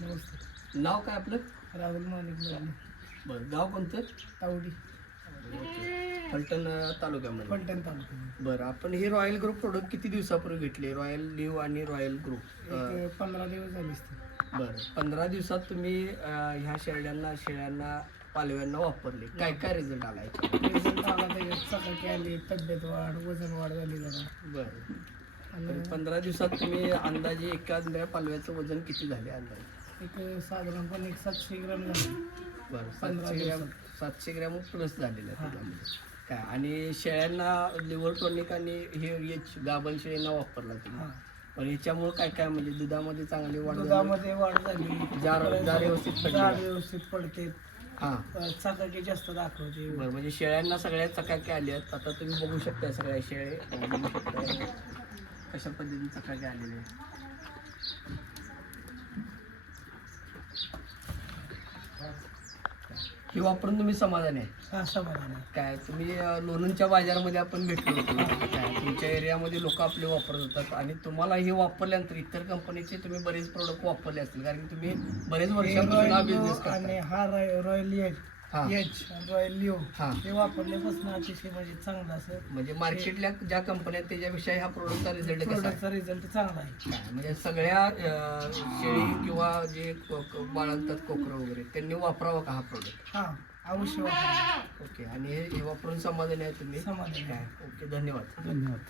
नमस्ते. नाव काय आपलं? राहुल माणिक मधले. बरं, गाव कोणतं? तावडी फलटण तालुक्यामध्ये. फलटण तालुका. बरं, आपण हे रॉयल ग्रुप प्रोडक्ट किती दिवसापूर्वी घेतले? रॉयल लिव आणि रॉयल ग्रुप. एक 15 दिवस झाले असते. बरं, 15 दिवसात तुम्ही ह्या शेळ्यांना पालव्यांना वापरले, काय काय रिझल्ट आला याच्यात? रिझल्ट आला त्याच्यात चकाकी आली, तब्येत वाढ, वजन वाढ झाली जरा. बरं, आणि तर 15 दिवसात तुम्ही अंदाजे एखाद्या पालव्याचं वजन किती झाले अंदाजे? एक साधारणपणे 700 ग्राम झाले. बरं, 15 दिवसात. 700 ग्रॅम प्लस झालेलं आहे हां. त्याच्यामध्ये. काय आणि शेळ्यांना लिव्हर टॉनिक आणि हे गाभण शेळ्यांना वापरला तुम्ही. हां. पण ह्याच्यामुळे काय काय म्हणजे दुधामध्ये चांगली वाढ झाली? दुधामध्ये वाढ झाली. जार व्यवस्थित पडली. जाड व्यवस्थित पडते. हां, चकाकी जास्त दाखवते. बरं, म्हणजे शेळ्यांना सगळ्या चकाक्या आल्या आहेत. आता तुम्ही बघू शकता सगळ्या शेळे बघू शकता कशा पद्धतीने चकाक्या आलेल्या आहेत. हे वापरून तुम्ही समाधानी आहे? हा, समाधान आहे. काय तुम्ही लोणंदच्या बाजारामध्ये आपण भेटलो होतो. काय तुमच्या एरियामध्ये लोक आपले वापरत होतात आणि तुम्हाला हे वापरल्यानंतर इतर कंपनीचे तुम्ही बरेच प्रोडक्ट वापरले असतील, कारण की तुम्ही बरेच वर्षांपासून हा बिझनेस आणि करता. हा रॉयल एज हां. रॉयल लिओ हां. हे वापरल्यापासून अतिशय म्हणजे चांगलं असं म्हणजे मार्केटल्या ज्या कंपन्या आहेत त्याच्यापेक्षा ह्या प्रोडक्टचा रिझल्ट कसा आहे? प्रोडक्टचा रिझल्ट चांगला आहे. काय म्हणजे सगळ्या शेळी किंवा जे बाळगतात कोकरं वगैरे त्यांनी वापरावं का हा प्रोडक्ट? हा, अवश्य वापरा. ओके, आणि हे वापरून समाधानी आहे तुम्ही? समाधानी आहे. काय, ओके, धन्यवाद. धन्यवाद.